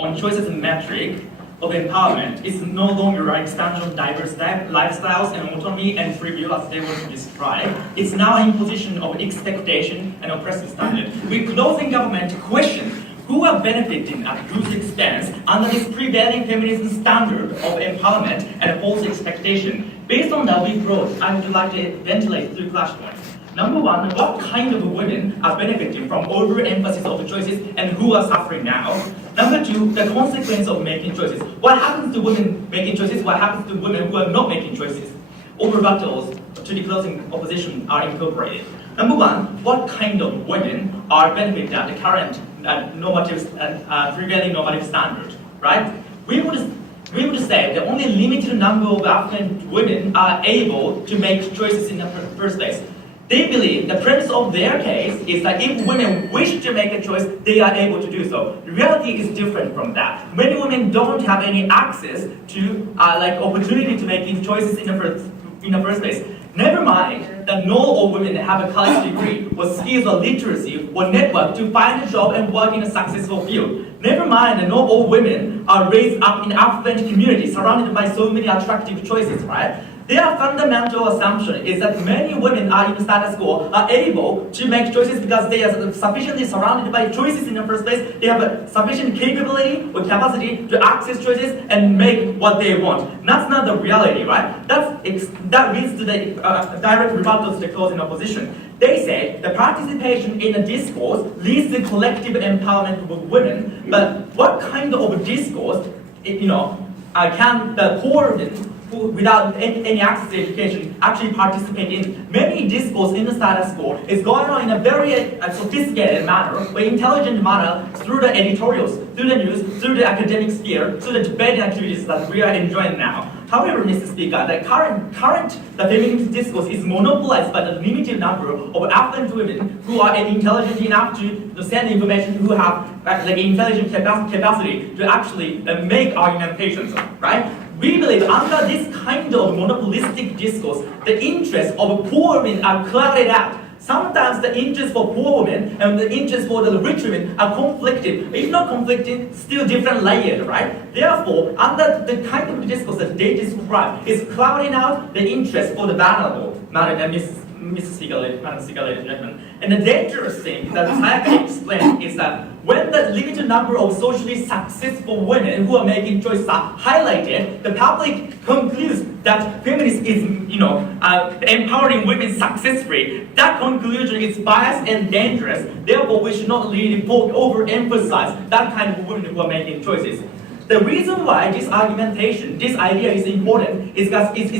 on choices and metric of empowerment is no longer an expansion of diverse lifestyles and autonomy and free will as they want to describe. It's now an imposition of expectation and oppressive standard. With closing government question who are benefiting at whose expense under this prevailing feminism standard of empowerment and false expectation. Based on that, I would like to ventilate 3 flashpoints. Number 1, what kind of women are benefiting from overemphasis of choices and who are suffering now? Number 2, the consequence of making choices. What happens to women making choices? What happens to women who are not making choices? All rebuttals to the closing opposition are incorporated. Number 1, what kind of women are benefiting at the current prevailing normative standard, right? We would say the only limited number of affluent women are able to make choices in the first place. They believe the premise of their case is that if women wish to make a choice, they are able to do so. The reality is different from that. Many women don't have any access to opportunity to make choices in the first place. Never mind that not all women have a college degree or skills or literacy or network to find a job and work in a successful field. Never mind that not all women are raised up in affluent communities surrounded by so many attractive choices, right? Their fundamental assumption is that many women are in the status quo are able to make choices because they are sufficiently surrounded by choices in the first place. They have a sufficient capability or capacity to access choices and make what they want. That's not the reality, right? That leads to the direct rebuttal to the closing opposition. They say the participation in a discourse leads to collective empowerment of women, but what kind of discourse, can the poor women who, without any access to education, actually participate in? Many discourse in the status quo is going on in a very sophisticated manner, or intelligent manner, through the editorials, through the news, through the academic sphere, through the debate activities that we are enjoying now. However, Mr. Speaker, the the feminist discourse is monopolized by the limited number of affluent women who are intelligent enough to send information, who have intelligent capacity to actually make argumentations, right? We believe under this kind of monopolistic discourse, the interests of poor women are clouded out. Sometimes the interest for poor women and the interest for the rich women are conflicted. If not conflicting, still different layered, right? Therefore, under the kind of discourse that they describe, is clouding out the interest for the vulnerable, Madam Speaker, ladies and gentlemen. And the dangerous thing that I can explain is that when the limited number of socially successful women who are making choices are highlighted, the public concludes that feminism is, empowering women successfully. That conclusion is biased and dangerous. Therefore, we should not really overemphasize that kind of women who are making choices. The reason why this argumentation, this idea is important is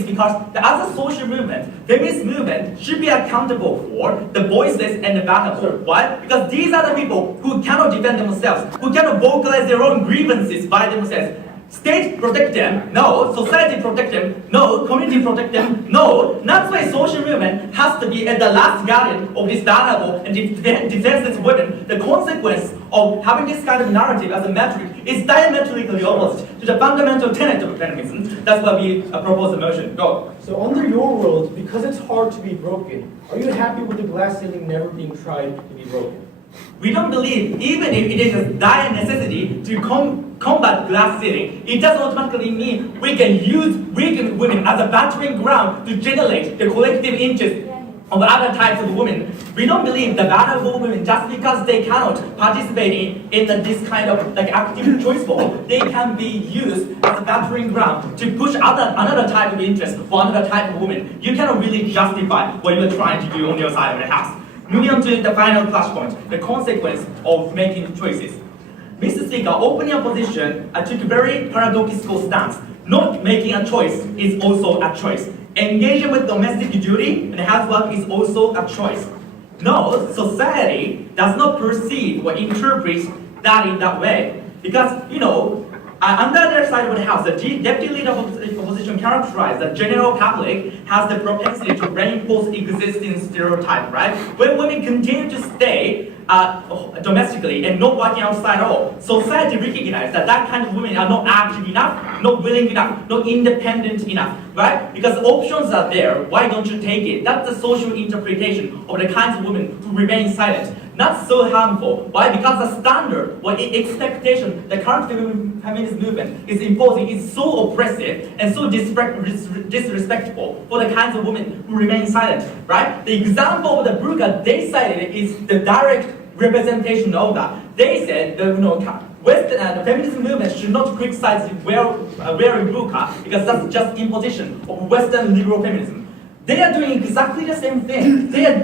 because as a social movement, feminist movement should be accountable for the voiceless and the vulnerable. Why? Because these are the people who cannot defend themselves, who cannot vocalize their own grievances by themselves. State protect them, no. Society protect them, no. Community protect them, no. That's why social movement has to be at the last guardian of this vulnerable and defenseless women. The consequence of having this kind of narrative as a metric is diametrically opposite to the fundamental tenet of feminism. That's why we propose the motion. Go. So under your world, because it's hard to be broken, are you happy with the glass ceiling never being tried to be broken? We don't believe, even if it is a dire necessity to combat glass ceiling, it doesn't automatically mean we can use weakened women as a battering ground to generate the collective interest of other types of women. We don't believe the vulnerable women, just because they cannot participate in this kind of active choice vote, they can be used as a battering ground to push another type of interest for another type of woman. You cannot really justify what you're trying to do on your side of the house. Moving on to the final flashpoint, the consequence of making choices. Mr. Speaker, opening opposition took a very paradoxical stance. Not making a choice is also a choice. Engaging with domestic duty and housework is also a choice. No, society does not perceive or interpret that in that way. Because, under their side of the house, the deputy leader of the opposition characterized the general public has the propensity to reinforce existing stereotype, right? When women continue to stay domestically and not working outside at all, society recognizes that kind of women are not active enough, not willing enough, not independent enough, right? Because options are there, why don't you take it? That's the social interpretation of the kinds of women who remain silent. not so harmful. Why? Because the standard or expectation the current feminist movement is imposing is so oppressive and so disrespectful for the kinds of women who remain silent, right? The example of the burqa they cited is the direct representation of that. They said the the feminism movement should not criticize wearing burqa because that's just imposition of Western liberal feminism. They are doing exactly the same thing. They are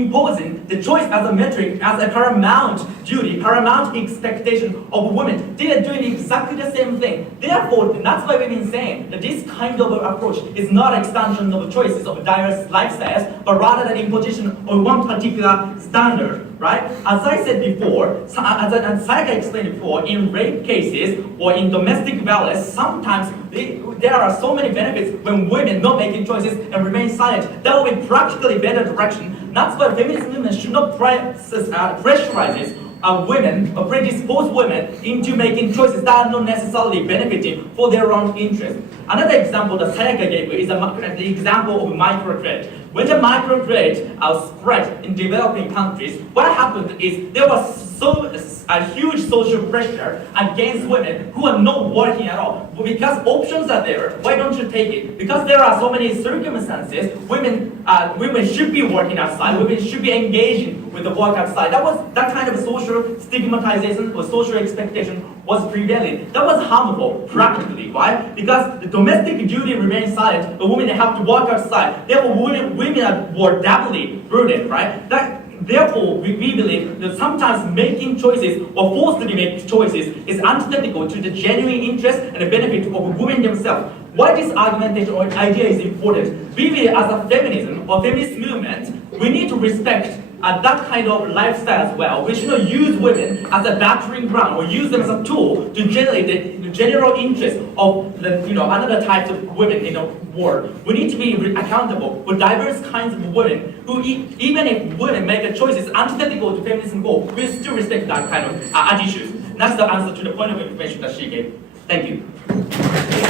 imposing the choice as a metric, as a paramount duty, paramount expectation of women. They are doing exactly the same thing. Therefore, that's why we've been saying that this kind of approach is not expansion of choices of diverse lifestyles, but rather an imposition of one particular standard, right? As I said before, as Sayaka explained before, in rape cases or in domestic violence, sometimes there are so many benefits when women not making choices and remain silent. That will be practically better direction. That's why feminist movement should not pressurize women or predispose women into making choices that are not necessarily benefiting for their own interest. Another example that Sayaka gave is the example of microcredit. When the microcredit spread in developing countries, what happened is there was a huge social pressure against women who are not working at all. Because options are there, why don't you take it? Because there are so many circumstances, women should be working outside, women should be engaging with the work outside. That kind of social stigmatization or social expectation was prevailing. That was harmful, practically. Why? Because the domestic duty remains silent, the women have to work outside. Therefore, women were doubly burdened, right? Therefore, we believe that sometimes making choices or forced to make choices is antithetical to the genuine interest and the benefit of women themselves. Why this argumentation or idea is important? We believe as a feminism or feminist movement, we need to respect that kind of lifestyle as well. We should not use women as a battering ram or use them as a tool to generate the general interest of another types of women in the world. We need to be accountable for diverse kinds of women who, even if women make a choice is antithetical to feminism goal, we still respect that kind of attitudes. That's the answer to the point of information that she gave. Thank you.